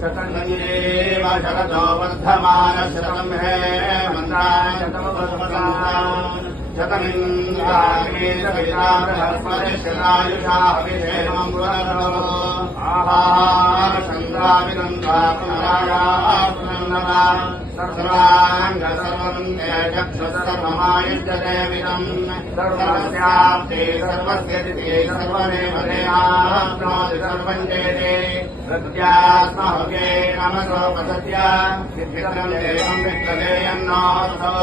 शतन्येव शरदो वर्धमानशतं हे मन्दाशतमवत्सरान् शतमिन्द्राग्ने सवितारहस्मरिष्यतायुषा विषेमं पुनर्भवो आहारचन्द्राविदन्त्वा पुनरायापुनर्नवा सर्वाङ्गसर्वं चक्षुसर्वमायुज्यते विदम् सर्वस्याप्ते सर्वस्य दिते सर्वमेव देहाप्नोति सर्वं चेते प्रत्यात्महुके नमसोपसत्य विद्धितं देवं विश्वदेयन्नोऽर्थो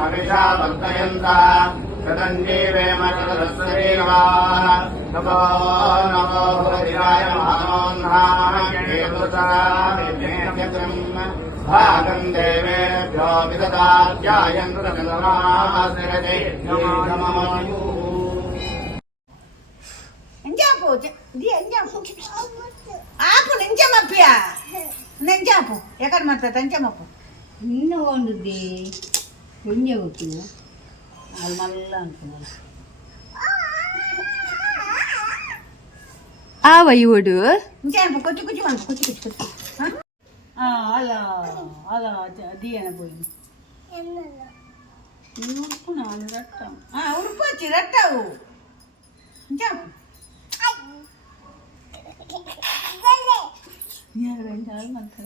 हविषा वर्तयन्ता तदञ्जीवेम तदस्वदेवाः नमो नमो भूरिराय महामोन्हायेतुसामिज्ञेयम् भागं देवेभ्यो विददात्यायन्तु तदमासिरते नमो Nenjapo, dia nenjapo. Apa nenjam apa ya? Nenjapo, ya kan mata nenjam apa? இன்னும் ஒன்றுது கொஞ்சம் வைக்கணும் அது நல்லா இருக்கணும் ఆవయుడు Nenjam apa? Kucu mana? Kucu. అలా అలా అది అనపోయింది ఉడుకున్నాను రట్టం Urupu aja ratau. Nenjam. రెండాలు మనకు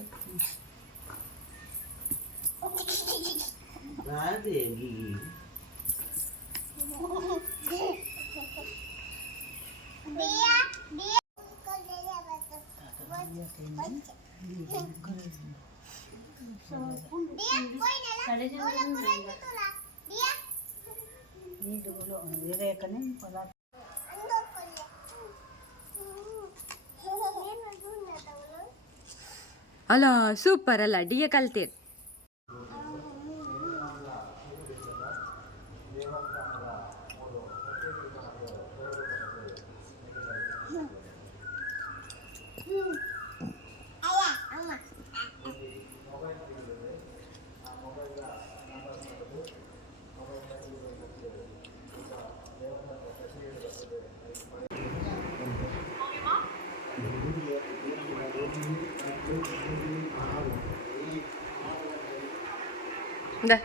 రేఖనే పదార్థం అలా సూపర్ అలా డియ కల్తీర్ దా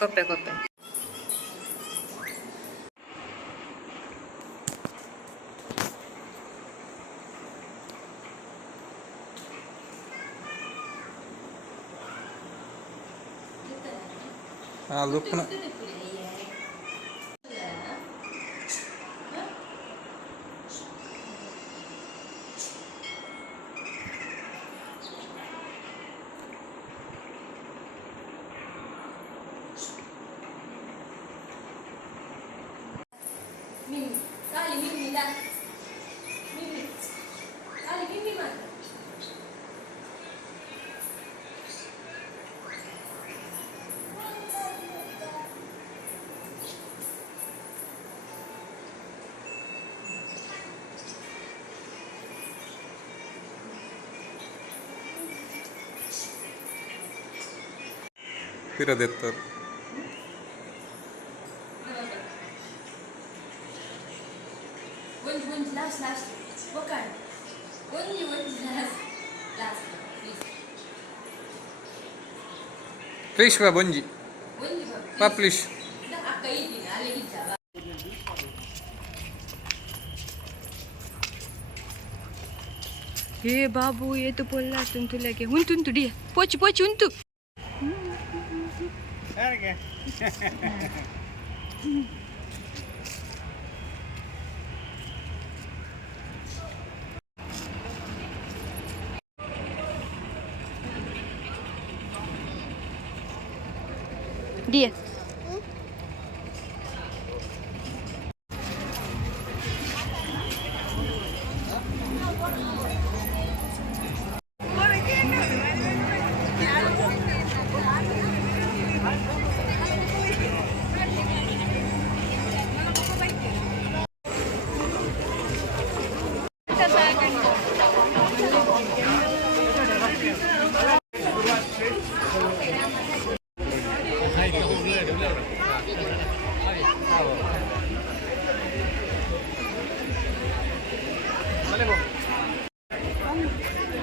కొప్పే లుక్న తిరదెత్తారు ప్లీజ్ బొంజి ప్లీజ్ ఏ బాబు ఏతో పొల్లా తుంతులేకే ఉంటుంటు డియ పోచి ఉంటు dia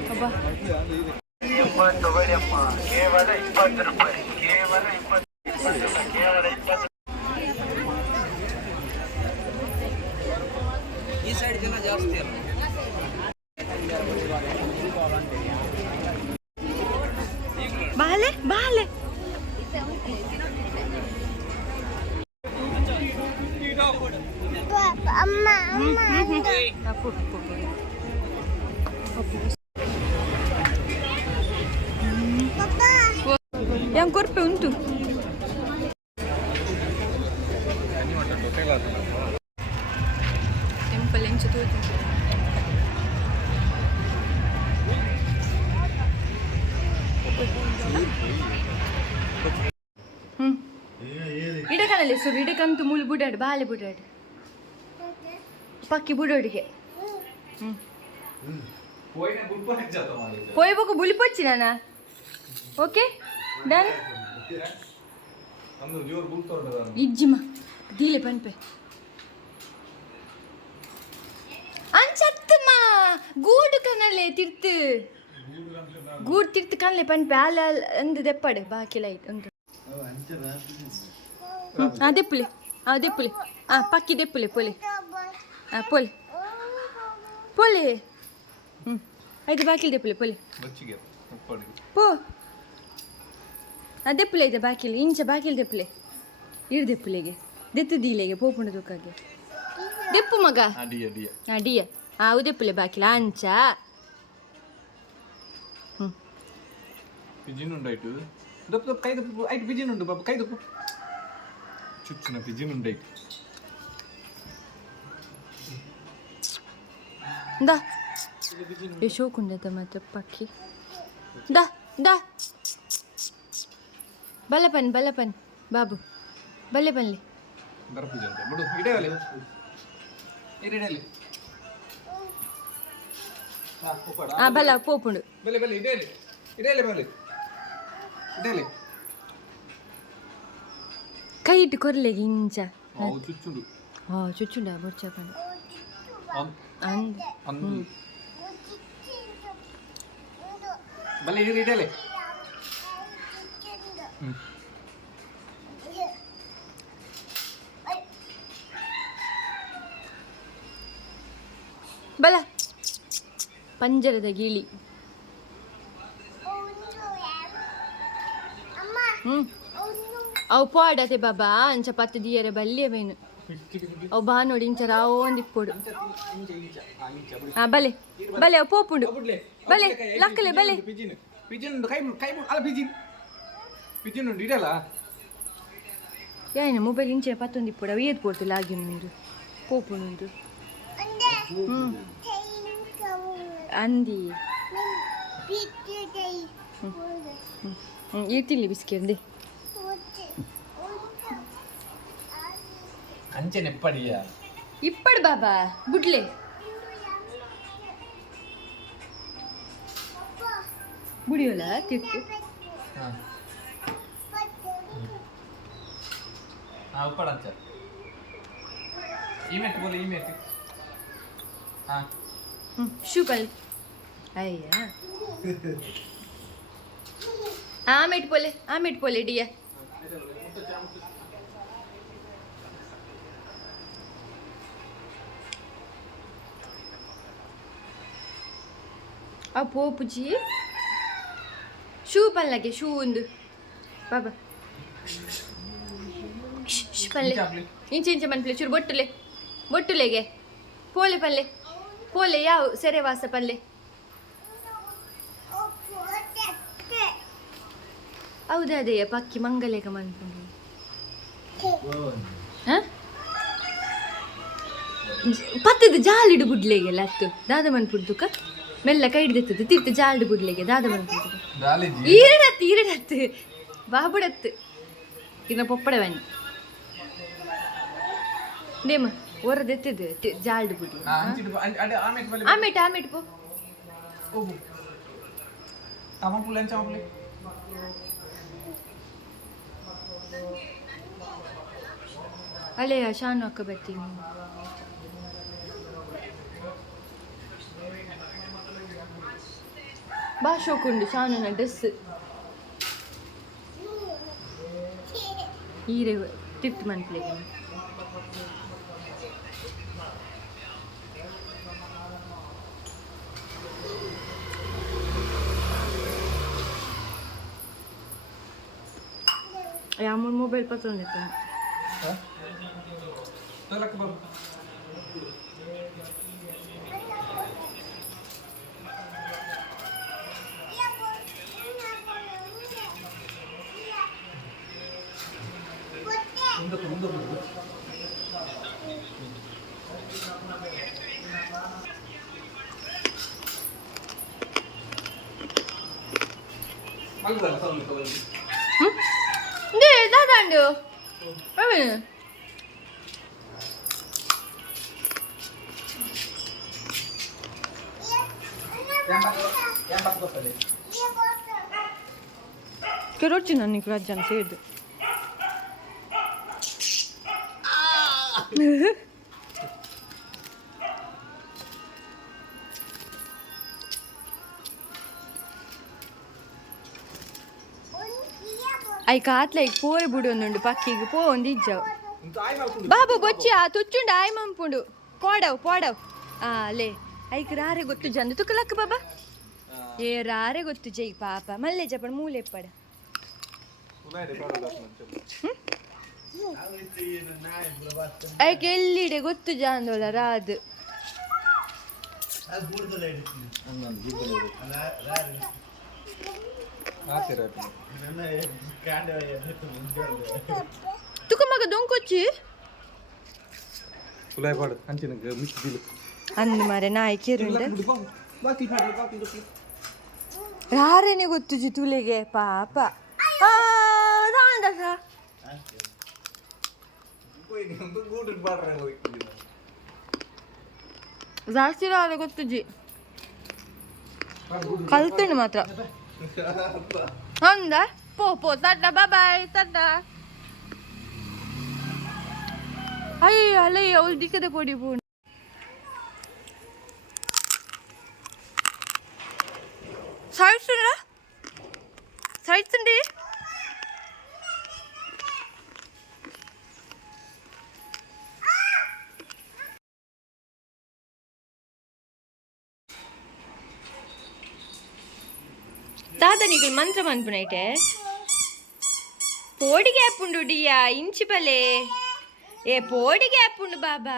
ಅಬ್ಬಾ ಬಾಲೆ ಬಾಲೆ yang korpe untu temple yang situ ಇಡಕನಲ್ಲಿ ಸುರು ಇಡಕಂತು ಮೂಲು ಬುಡಾಡು ಬಾಲೆ ಬುಡಾಡು ಪಕ್ಕಿ ಬುಡೋಡಿಗೆ పోయిపోకు బులిపొచ్చి నాన్న ఓకే డన్ ఇజ్జిమా దీలే పనిపే అంచత్తమ్మా గూడు కనలే తిర్తు గూడు తిర్తు కనలే పనిపే ఆల అందు దెప్పడు బాకీ లైట్ ఉంటు దెప్పులే పక్కి దెప్పులే పోలే పోలే పోలే అయితే బాకీలు దెప్పులే పోలే పో ದೆಪ್ಪುಲೆ ಇದೆ ಬಾಕಿಲು ಇಂಚ ಬಾಕಿಲು ದೆಪ್ಪುಲೆ ಇರು ದೆಪ್ಪುಲೆಗೆ ದೆತ್ತು ದೀಲೆಗೆ ಪೋಪುಂಡು ತೂಕಾಗೆ ದೆಪ್ಪು ಮಗ ಡಿಯ ಅವು ದೆಪ್ಪುಲೆ ಬಾಕಿಲ ಅಂಚ పిజిన్ ఉండైటు దప్పు దప్పు కై దప్పు ఐటు పిజిన్ ఉండు బాబు కై దప్పు చుచ్చున పిజిన్ ఉండైటు दा ये शोकुंडे त मात्र पक्की दा दा बलपन बाबू बल्लेपनले दर पिजिन बडू इडेले इडेले ಬಲ ಪೋಪುಂಡು ಬೆಲೆ ಬೆಲೆ ಇಡೇಲೆ ಬೆಲೆ ಇಡೇಲೆ ಕೈ ಇಟ್ಟು ಕೊರ್ಲೆಗೆ ಇಂಚ ಅವು ಚುಚ್ಚುಂಡು ಚುಚ್ಚುಂಡ ಬೊಚ್ಚಪಂಡು ಅಂದು ಬಲೆ ಇಡೇಲೆ ಬಲ ಪಂಜರದ ಗೀಳಿ ಅವು ಪಾಡತೆ ಬಾಬಾ ಅಂಚ ಪತ್ತು ದಿಯರೆ ಬಲ್ಯವೇನು ಅವು ಬಾ ನೋಡಿ ಇಂಚ ರಾವೋ ಒಂದಿಪ್ಪೋಡು ಬಲೆ ಬಲೆ ಅವು ಪೋಪುಂಡು ಬಲೆ ಲಕ್ಕಲೆ ಬಲೆ ಪಿಜಿನ್ ಕೈ ಕೈ ಅಲ್ಲ ಪಿಜಿನ್ ಉಂಡು ಇಡಲ್ಲ ಏನು ಮೊಬೈಲ್ ಇಂಚೆ ಪತ್ತೊಂದಿಪ್ಪೋಡು ಅವು ಏದು ಪೋಡ್ತು ಲಾಗಿನುಂಡು ಪೋಪುನುಂಡು ಅಂದಿ ಇರ್ತಿಲ್ಲಿ ಬಿಸ್ಕಿರ್ದೆ ಅಂಚೆನೆ ಎಪ್ಪಡಿಯ ಇಪ್ಪಡು ಬಾಬಾ ಬುಡ್ಲೆ ಬುಡಿಯೋಲ ತಿರ್ತು ಉಪ್ಪಡ ಅಂಚ ಈಮೆಟ್ ಬೋಲೆ ಈಮೆಟ್ ಶೂಪಲ್ ಅಯ್ಯ ಆಮೇಟ್ ಪೋಲೆ ಡಿಯ ಆ ಪೋಪುಜಿ ಶೂ ಪಲ್ಲಗೆ ಶೂ ಒಂದು ಬಾಬಾ ಪಲ್ಲೆ ಇಂಚೆ ಮನ್ಪಲೆ ಚೂರು ಬೊಟ್ಟುಲೆಗೆ ಪೋಲೆ ಪಲ್ಲೆ ಪೋಲೆ ಯಾವ ಸೆರೆವಾಸ ಪಲ್ಲೆ ಹೌದಾ ಅದೇ ಪಕ್ಕಿ ಮಂಗಲೇಗ ಮನ್ಪುಂಡು ಪತ್ತದ ಜಾಲಿಡು ಬುಡ್ಲೆಗೆಲ್ಲ ಹತ್ತು ದಾದ ಮನ್ಪುಡ್ದುಕ ಮೆಲ್ಲ ಕೈ ಹಿಡ್ದೆತ್ತದು ತಿರ್ತು ಜಾಲಿಡು ಬುಡ್ಲೆಗೆ ದಾದ ಮನ್ಪುಡ್ದುಕ ಈರಡತ್ತು ಬಾಬುಡತ್ತು ಇನ್ನ ಪೊಪ್ಪಡೆ ಬನ್ನಿ ನೇಮ ಹೊರದೆತ್ತಿದ್ದು ಜಾಲ್ಡು ಬುಡ್ಲೆ ಆಮೇಟ್ ಪೋ ಅಲೆಯ ಶಾನು ಅಕ್ಕ ಬರ್ತೀನಿ ಬಾ ಶೋಕುಂಡು ಶಾನುನ ಡ್ರೆಸ್ ಈರೆ ಟಿಫ್ಟ್ ಮನ್ಪ್ಲೆಗೆ আমার মোবাইল পছন্দ নিতে 네, 나도 왜? Che non ne craggiano sed. Ai కాట్ల పోరే బుడి ఉండు పక్కికి పో ఉంది ఇచ్చావు బాబు బొచ్చి ఆ తుచ్చుండు ఆయి మంపుండు పోడవు లే ఐకి రారే గొత్తు జందు తుక్కలక్క బాబా ఏ రారే గొత్తు చెయ్యి పాప మళ్ళీ చెప్పండి మూలెప్పడ ಐಕೆ ಎಲ್ಲಿಡೆ ಗೊತ್ತು ಜಾಂದೋಳ ರಾದು ತುಕ ಮಗ ದೊಂಕೊಚ್ಚಿ ಅಂದು ಮಾರೆ ನಾಯಿ ಕೇರುಂಡ ರಾರೇನೆ ಗೊತ್ತು ತುಲೆಗೆ ಪಾಪ ಜಾಸ್ತಿ ರಾರೆ ಗೊತ್ತು ಕಲ್ತುಂಡು ಮಾತ್ರ ಹಂದ ಪೋ ತಡ್ಡ ಬಾಯ್ ತಡ್ಡ ಅಯ್ಯ ಅಲ್ಲಯ್ಯ ಅವಳು ದಿಕ್ಕದ ಪೊಡಿ ಪೂಣ್ ಸೈಡ್ಸುಂಡಿ దాదా నీకు మంత్రం అనుకున్నైతే పోడి గ్యాప్ ఉండు డియా ఇంచి పలే ఏ పోడి గ్యాప్ ఉండు బాబా